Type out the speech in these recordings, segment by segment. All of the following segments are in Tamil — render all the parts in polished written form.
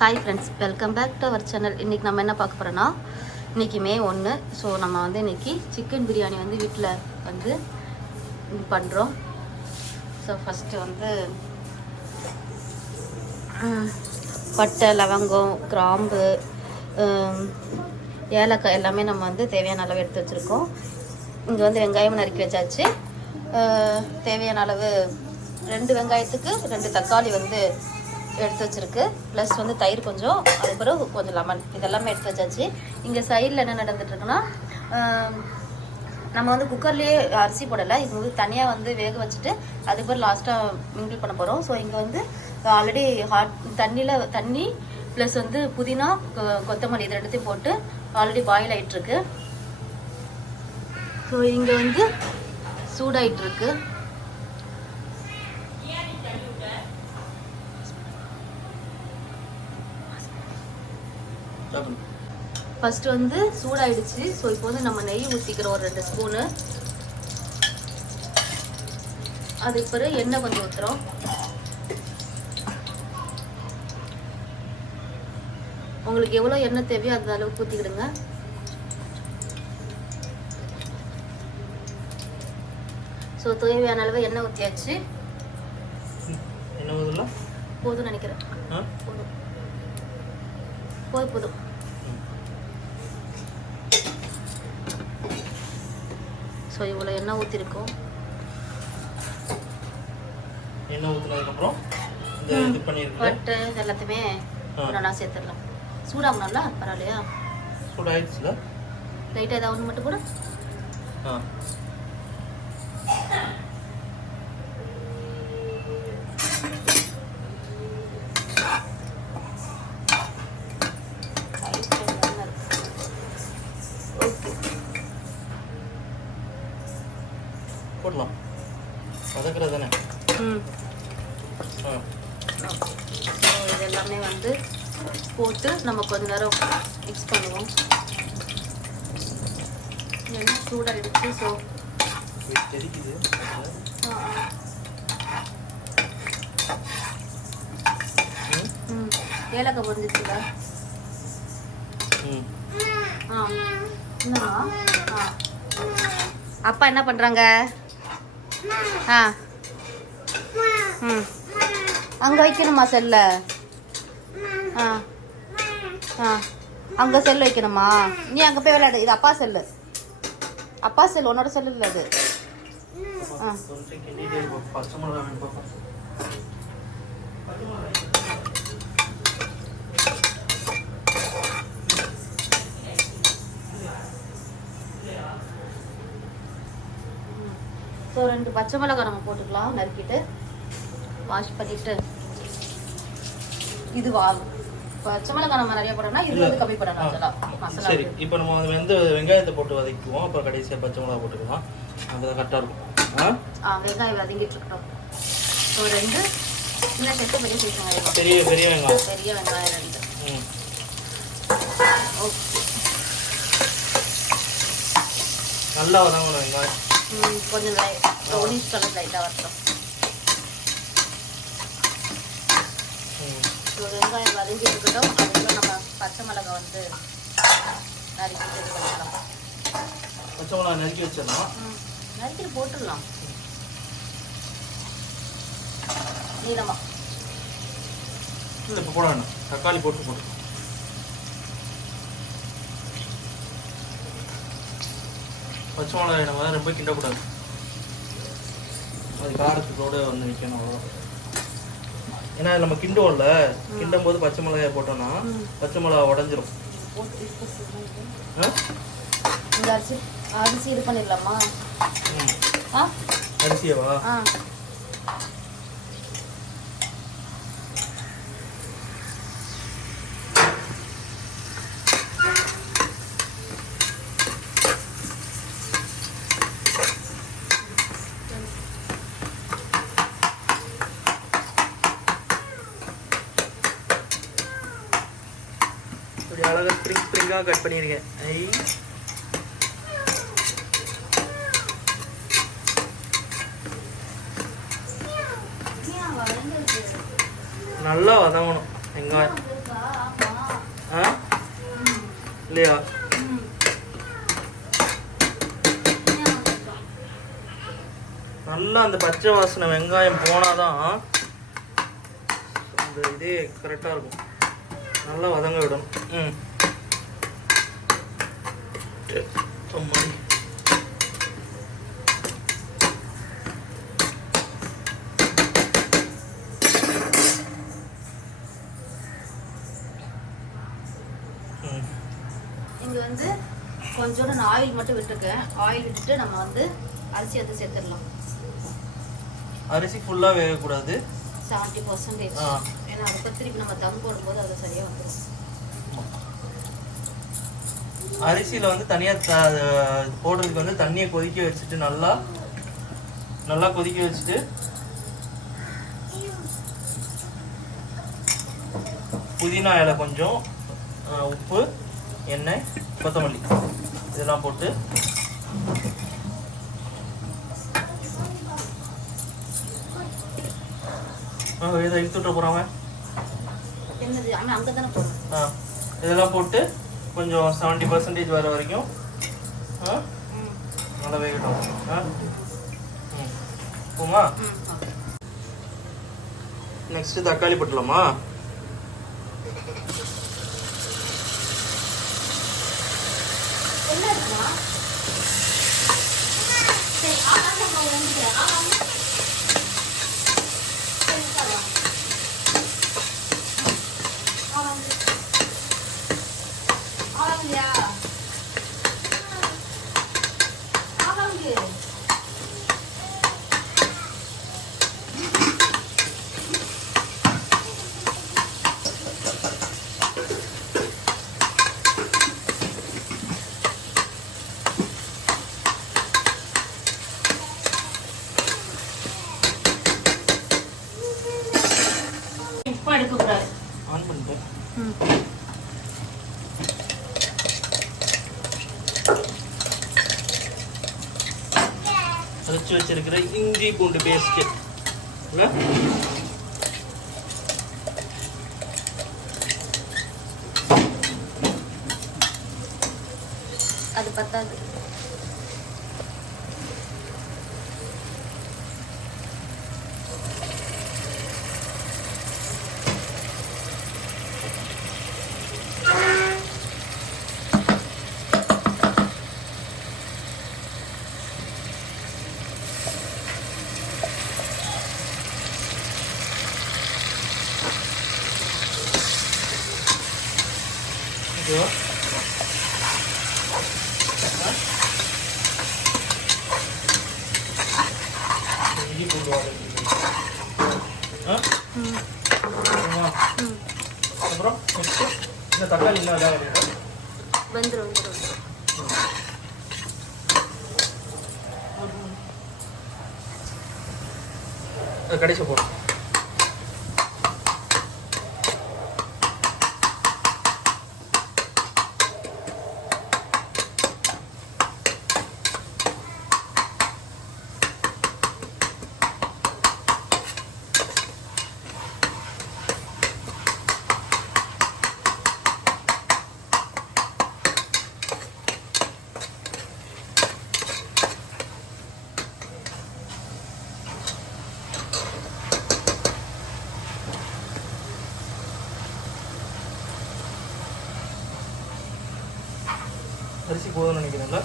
Hi friends, welcome back to our channel. இன்றைக்கி நம்ம என்ன பார்க்க போகிறோன்னா, இன்றைக்கி மே 1. ஸோ நம்ம வந்து இன்றைக்கி சிக்கன் பிரியாணி வந்து வீட்டில் வந்து பண்ணுறோம். ஸோ ஃபஸ்ட்டு வந்து பட்டை, லவங்கம், கிராம்பு, ஏலக்காய் எல்லாமே நம்ம வந்து தேவையான அளவு எடுத்து வச்சுருக்கோம். இங்கே வந்து வெங்காயம் நறுக்கி வச்சாச்சு. தேவையான அளவு 2 வெங்காயத்துக்கு 2 தக்காளி வந்து எடுத்து வச்சுருக்கு. ப்ளஸ் வந்து தயிர் கொஞ்சம், அது பிறகு கொஞ்சம் லெமன், இதெல்லாமே எடுத்து வச்சாச்சு. இங்கே சைடில் என்ன நடந்துட்டுருக்குன்னா, நம்ம வந்து குக்கர்லேயே அரிசி போடலை. இது வந்து தனியாக வந்து வேக வச்சுட்டு அதுக்கு பிறகு லாஸ்ட்டாக மிங்கிள் பண்ண போகிறோம். ஸோ இங்கே வந்து ஆல்ரெடி தண்ணி ப்ளஸ் வந்து புதினா, கொத்தமல்லி இது ரெண்டுத்தையும் போட்டு ஆல்ரெடி பாயில் ஆகிட்டுருக்கு. ஸோ இங்கே வந்து சூடாகிட்டுருக்கு. ஃபர்ஸ்ட் வந்து சூடாயிடுச்சு. ஸோ இப்போ வந்து நம்ம நெய் ஊற்றிக்கிறோம் ஒரு 2 ஸ்பூனு. அதுக்கு பிறகு எண்ணெய் கொஞ்சம் ஊற்றுறோம். உங்களுக்கு எவ்வளோ எண்ணெய் தேவையோ அந்த அளவுக்கு ஊற்றிக்கிடுங்க. ஸோ தேவையான அளவு எண்ணெய் ஊற்றியாச்சு. போதும் நினைக்கிறேன். போதும். ஸோ இவ்வளோ எண்ணெய் ஊற்றிருக்கோம். எண்ணெய் ஊற்றினதுக்கப்புறம் இது பண்ணியிருக்கோம். பட்டு எல்லாத்தையுமே ஒன்றா சேர்த்துடலாம். சூடாகணும்ல, பரவாயில்லையா? சூடாகிடுச்சுல, லைட்டாக ஏதாவது ஒன்று மட்டும் கூட. போடலாம், வதக்குறது தானே. இது எல்லாமே வந்து போட்டு நம்ம கொஞ்ச நேரம் மிக்ஸ் பண்ணுவோம். எண்ணெய் சூடாகிடுச்சு. ஸோ ஏலக்காய் பொரிஞ்சிச்சுல. என்னம்மா? அப்பா என்ன பண்ணுறாங்க? அங்கே வைக்கணுமா செல்ல? அங்கே செல் வைக்கணுமா? நீ அங்கே போய் விளையாடு. இது அப்பா செல்லு. அப்பா செல், உன்னோட செல்லு இல்லை அது. ஸோ 2 பச்சை மிளகாய் நம்ம போட்டுக்கலாம், நறுக்கிட்டு வாஷ் பண்ணிட்டு. இது பச்சை மிளகாய் நம்ம நிறைய போட்டோம்னா இது வந்து கம்மி பண்ணணும். மசாலா சரி, இப்போ நம்ம வந்து வெங்காயத்தை போட்டு வதக்குவோம். அப்புறம் கடைசியாக பச்சை மிளகாய் போட்டுக்கலாம். அதுதான் கரெக்டாக இருக்கும். வெங்காயம் வதங்கிட்டு இருக்கட்டும். ஸோ 2 சின்ன சைஸ் பெரிய சைஸ் வெங்காயம், பெரிய வெங்காயம் 2. ஓகே, நல்லா வதங்கணும் வெங்காயம். கொஞ்சம் ப்ரௌனிஷ் கலர் லைட்டாக வரட்டும். வெங்காயம் வதங்கி இருக்கட்டும். அதுக்குள்ள நம்ம பச்சை மிளகாய் வந்து நறுக்கிட்டு இது பண்ணிக்கலாம். பச்சை மிளகாய் நறுக்கி வச்சிடலாம். நறுக்கிட்டு போட்டுடலாம் நீளமா. இல்லை, இப்போ போட வேண்டாம். தக்காளி போட்டு பச்சை மிளகாய் நம்ம ரொம்ப கிண்டக்கூடாது. அது காரத்துக்கோட வந்து நிற்கணும், அவ்வளோதான். ஏன்னா நம்ம கிண்டுவோம்ல, கிண்டும் போது பச்சை மிளகாயை போட்டோம்னா பச்சை மிளகா உடஞ்சிரும். இந்த அரிசி இது பண்ணிடலாமா? அரிசியவா? அழகாக ஸ்ப்ரிங்காக கட் பண்ணியிருக்கேன். நல்லா வதங்கணும். வெங்காயம் ஆ இல்லையா? நல்லா அந்த பச்சை வாசனை வெங்காயம் போனாதான் அந்த இதே கரெக்டாக இருக்கும். நல்லா வதங்க விடணும். அம்மா இங்கே வந்து கொஞ்சோண்டு நான் ஆயில் மட்டும் விட்டுருக்கேன். ஆயில் விட்டுட்டு நம்ம வந்து அரிசி வந்து சேர்த்துடலாம். அரிசி ஃபுல்லாக வேகக்கூடாது, 70%. ஏன்னா அதுக்கு திருப்பி நம்ம தம் போடும்போது அது சரியாக வந்துடும். அரிசியில் வந்து தனியாக போடுறதுக்கு வந்து தண்ணியை கொதிக்க வச்சுட்டு நல்லா கொதிக்க வச்சுட்டு புதினா இலை கொஞ்சம், உப்பு, எண்ணெய், கொத்தமல்லி இதெல்லாம் போட்டு இதை இழுத்துட்டு போகிறாங்க. என்னது அங்கே தானே போடுறோம். இதெல்லாம் போட்டு கொஞ்சம் 70% வர வரைக்கும் நல்லா வேகட்டும். போமா. நெக்ஸ்ட் தக்காளி போட்டுலாமா? எடுக்கக்கூடாது. ஆன் பண்ணிட்டேன். அரைச்சி வச்சிருக்கிற இஞ்சி பூண்டு பேஸ்ட் அது பத்தாது. அப்புறம் இந்த தக்காளி என்ன வந்துடும். கடைசி போடும். அரிசி போதும்னு நினைக்கிறேன்ல.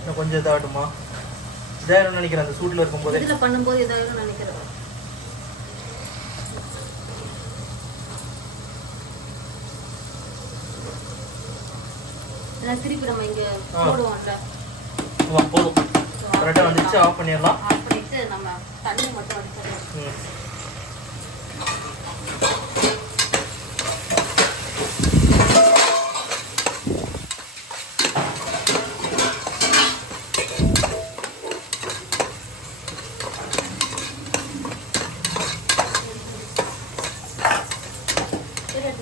இன்னும் கொஞ்சம் இதாகட்டுமா? இதாயிரும் நினைக்கிறேன். அந்த சூட்டில் இருக்கும்போது இதில் பண்ணும்போது இதாயிரும் நினைக்கிறேன். திருப்பி நம்ம இங்கே போடுவோம்ல. போதும், கரெக்டாக வந்துச்சு. ஆஃப் பண்ணிடலாம். ஆஃப் பண்ணிட்டு நம்ம தண்ணி மட்டும் வடிச்சிடலாம்.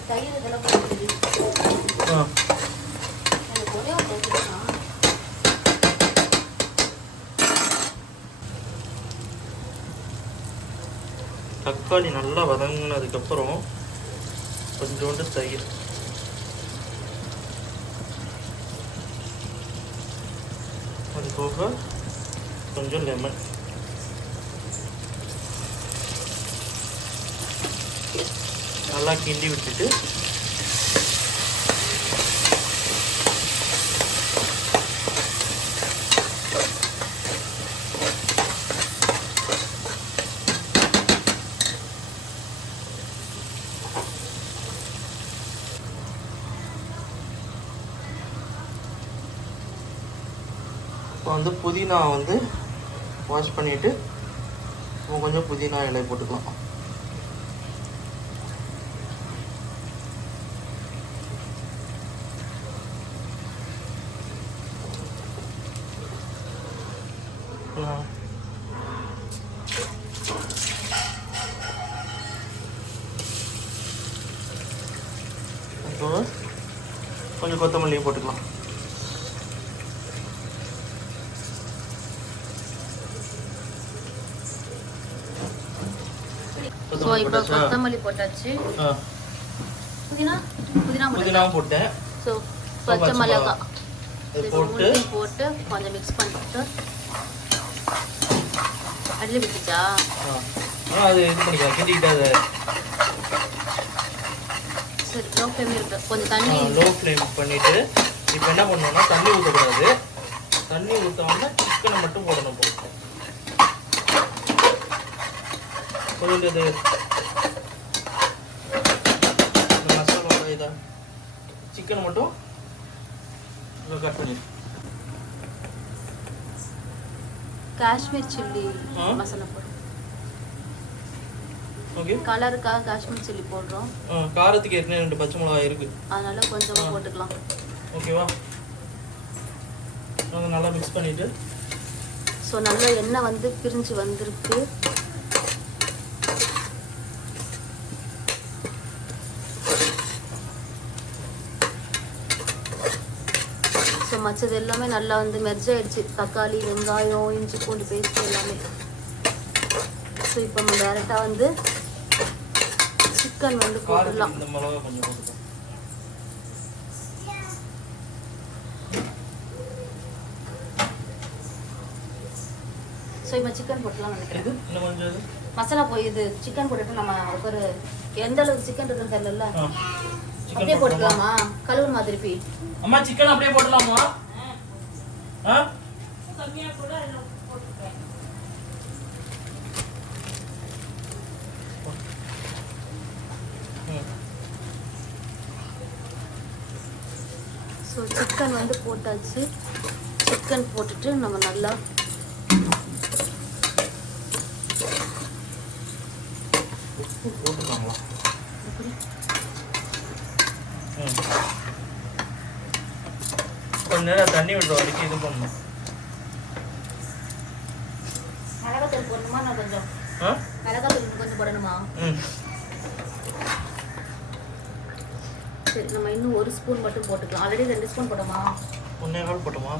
தயிர் இதெல்லாம் போட்டு ஒரே ஒரு தக்காளி நல்லா வதங்கினதுக்கப்புறம் கொஞ்சோண்டு தயிர், அது போக கொஞ்சம் லெமன், நல்லா கிண்டி விட்டுட்டு இப்போ வந்து புதினா வந்து வாஷ் பண்ணிவிட்டு கொஞ்சம் புதினா இலை போட்டுக்கலாம். கொஞ்சம் கொத்தமல்லியும் போட்டுக்கலாம். ஸோ இப்போ கொத்தமல்லி போட்டாச்சு, புதினாவும் போட்டேன். ஸோ பச்சை மிளகாய் போட்டு கொஞ்சம் மிக்ஸ் பண்ணிட்டு அடியில் விட்டுச்சா அது இது பண்ணிக்கலாம், கிண்டிக்கிட்டு அதை சரி லோ ஃப்ளேமில் இருக்கு. கொஞ்சம் தண்ணி லோ ஃப்ளேம் பண்ணிவிட்டு இப்போ என்ன பண்ணணும்னா தண்ணி ஊற்றக்கூடாது. தண்ணி ஊற்றோம்னா சிக்கனை மட்டும் போடணும். கொஞ்சம் இது மசாலோட இதை சிக்கனை மட்டும் கட் பண்ணிடு. காஷ்மீர் சில்லி மசாலா போடுறோம். ஓகே, கலருக்காக காஷ்மீர் சில்லி போடுறோம். காரத்துக்கு ஏற்கனவே 2 பச்சை மிளகாய் இருக்கு, அதனால கொஞ்சம் போட்டுக்கலாம். ஓகேவா? அதை நல்லா மிக்ஸ் பண்ணிட்டு ஸோ நல்லா எண்ணெய் வந்து பிரிஞ்சு வந்திருக்கு. ஸோ மற்றது எல்லாமே நல்லா வந்து மெர்ஜ் ஆயிடுச்சு. தக்காளி, வெங்காயம், இஞ்சி பூண்டு பேஸ்ட் எல்லாமே. ஸோ இப்போ நம்ம டேரெக்டாக வந்து சிக்கன் வந்து போட்டுடலாம். இந்த மிளகா கொஞ்சம் போட்டுக்கலாம். ஸோ இப்போ சிக்கன் போட்டுலாம் நினைக்கிறேன். இன்னும் கொஞ்சம் மசாலா போய் இது சிக்கன் போட்டுட்டு நம்ம ஒரு எந்த அளவுக்கு சிக்கன் இருக்குன்னு தெரியல, அப்படியே போட்டுக்கலாமா? கழுவுமா திருப்பி? அம்மா சிக்கன் அப்படியே போடலாமா? ஸோ சிக்கன் வந்து போட்டாச்சு. சிக்கன் போட்டுட்டு நம்ம நல்லா போட்டுக்கலாங்களா? கொஞ்ச நேரம் தண்ணி விடுற வரைக்கும் இது பண்ணணும். மிளகாத்தூள் போடணுமா? நான் கொஞ்சம் மிளகாத்தூள் கொஞ்சம் போடணுமா? சரி, நம்ம இன்னும் 1 ஸ்பூன் மட்டும் போட்டுக்கலாம். ஆல்ரெடி 2 ஸ்பூன் போட்டோமா? 1.25 போட்டோமா?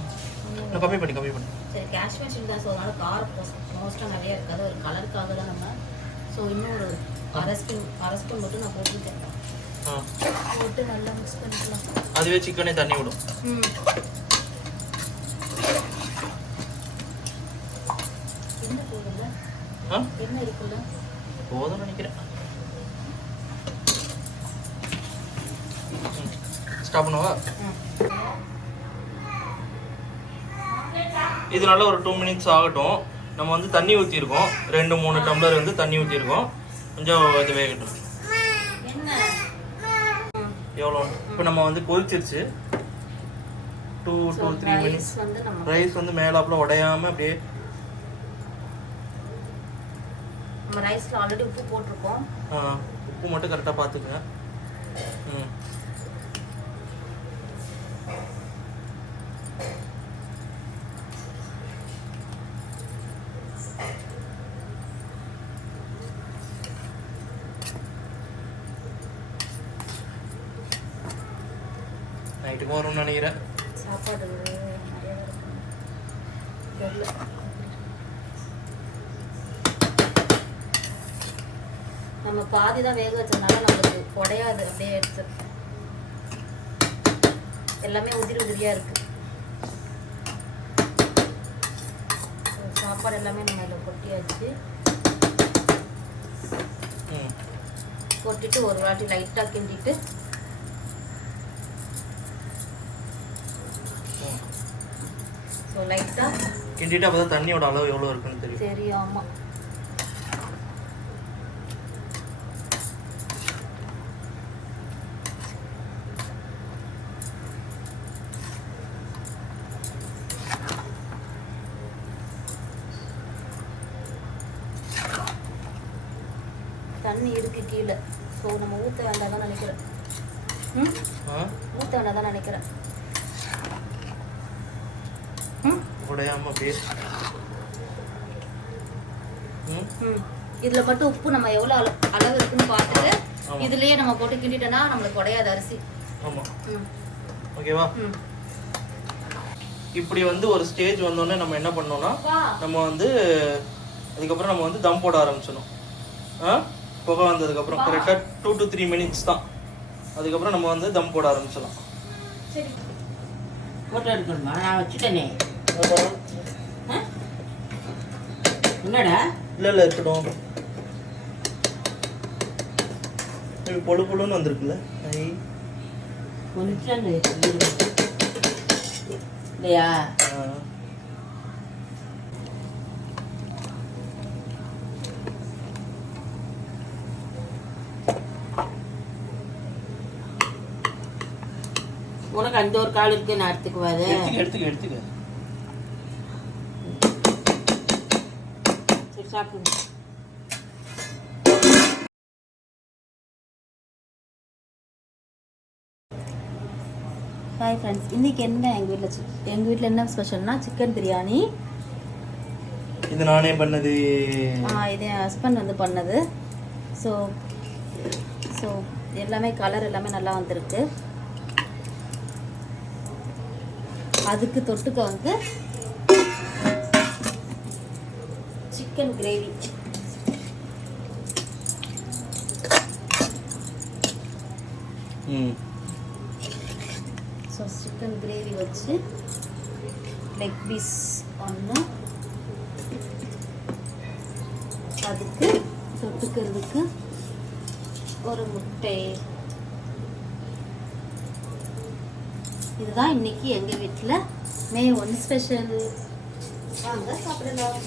இன்னும் கம்மி பண்ணி. சரி, காஷ்மீர் சில்லி தான். ஸோ அதனால காரம் மோஸ்ட்டாக நிறைய இருக்காது, ஒரு கலருக்காக தான் நம்ம. ஸோ இன்னும் ஒரு அரை ஸ்பூன் மட்டும் நான் போட்டுட்டேன். போட்டு நல்லா மிக்ஸ் பண்ணிக்கலாம். அதுவே சிக்கனே தண்ணி விடும். என்ன போதும்ல? என்ன இருக்குல்ல? போதும் நினைக்கிறேன். ஸ்டாப் பண்ணவா? இது நல்லா ஒரு 2 மினிட்ஸ் ஆகட்டும். நம்ம வந்து தண்ணி ஊற்றிருக்கோம், 2-3 டம்ளர் வந்து தண்ணி ஊற்றிருக்கோம். கொஞ்சம் இது வேகட்டும். எவ்வளோ இப்போ நம்ம வந்து கொதிச்சிருச்சு. 2 to 3 மினிட்ஸ். ரைஸ் வந்து மேலாப்புல உடையாம அப்படியே. நம்ம ரைஸ்ல ஆல்ரெடி உப்பு போட்டிருக்கோம். உப்பு மட்டும் கரெக்டாக பார்த்துக்குங்க. நைட்டுக்கு வரும்னு நினைக்கிறேன். சாப்பாடு நம்ம பாதி தான் வேக வச்சதுனால நம்மளுக்கு உடையாது, அப்படியே எடுத்து எல்லாமே உதிரி உதிரியாக இருக்குது. சாப்பாடு எல்லாமே நம்ம இதில் கொட்டியாச்சு. கொட்டிட்டு ஒரு வாட்டி லைட்டாக கிண்டிட்டு ஸோ லைட்டாக கிண்டிட்டு அப்போ தான் தண்ணியோட அளவு எவ்வளோ இருக்குன்னு தெரியும். சரி, ஆமாம். தண்ணி இருக்கு கீழே. ஸோ நம்ம ஊற்ற வேண்டாம் தான் நினைக்கிறேன். ஊற்ற வேண்டாம் தான் நினைக்கிறேன். உடையாம அப்படியே. இதில் மட்டும் உப்பு நம்ம எவ்வளோ அளவு இருக்குன்னு பார்த்துட்டு இதுலேயே நம்ம போட்டு கிண்டிட்டோன்னா நம்மளுக்கு உடையாது அரிசி. ஆமாம். ஓகேவா? இப்படி வந்து ஒரு ஸ்டேஜ் வந்தோடனே நம்ம என்ன பண்ணோம்னா நம்ம வந்து அதுக்கப்புறம் நம்ம வந்து தம் போட ஆரம்பிச்சிடணும். புகை வந்ததுக்கப்புறம் கரெக்டாக 2 to 3 minutes தான். அதுக்கப்புறம் நம்ம வந்து தம் போட ஆரம்பிச்சிடலாம். சரி, ஃபோட்டோ எடுக்கணுமா? நான் வச்சுட்டேனே. என்னடா? இல்லை இருக்கட்டும். பொழு பொழுன்னு வந்திருக்குல்ல. கொஞ்சம் இல்லையா? உனக்கு அந்த ஒரு கால் இருக்கு, நான் எடுத்துக்குவாது. எடுத்துக்க. சரி, சாப்பிடுங்க. ஹாய் ஃப்ரெண்ட்ஸ், இன்றைக்கி என்ன எங்கள் வீட்டில் என்ன ஸ்பெஷல்னா சிக்கன் பிரியாணி. இது நானே பண்ணது. இது என் ஹஸ்பண்ட் வந்து பண்ணது. ஸோ எல்லாமே கலர் எல்லாமே நல்லா வந்திருக்கு. அதுக்கு தொட்டுக்க வந்து chicken gravy. So chicken gravy வச்சு லெக் பீஸ் ஒன்று, அதுக்கு தொட்டுக்கிறதுக்கு ஒரு முட்டை. இதுதான் இன்னைக்கு எங்கள் வீட்டில் May 1 ஸ்பெஷல். வாங்க சாப்பிடலாம்.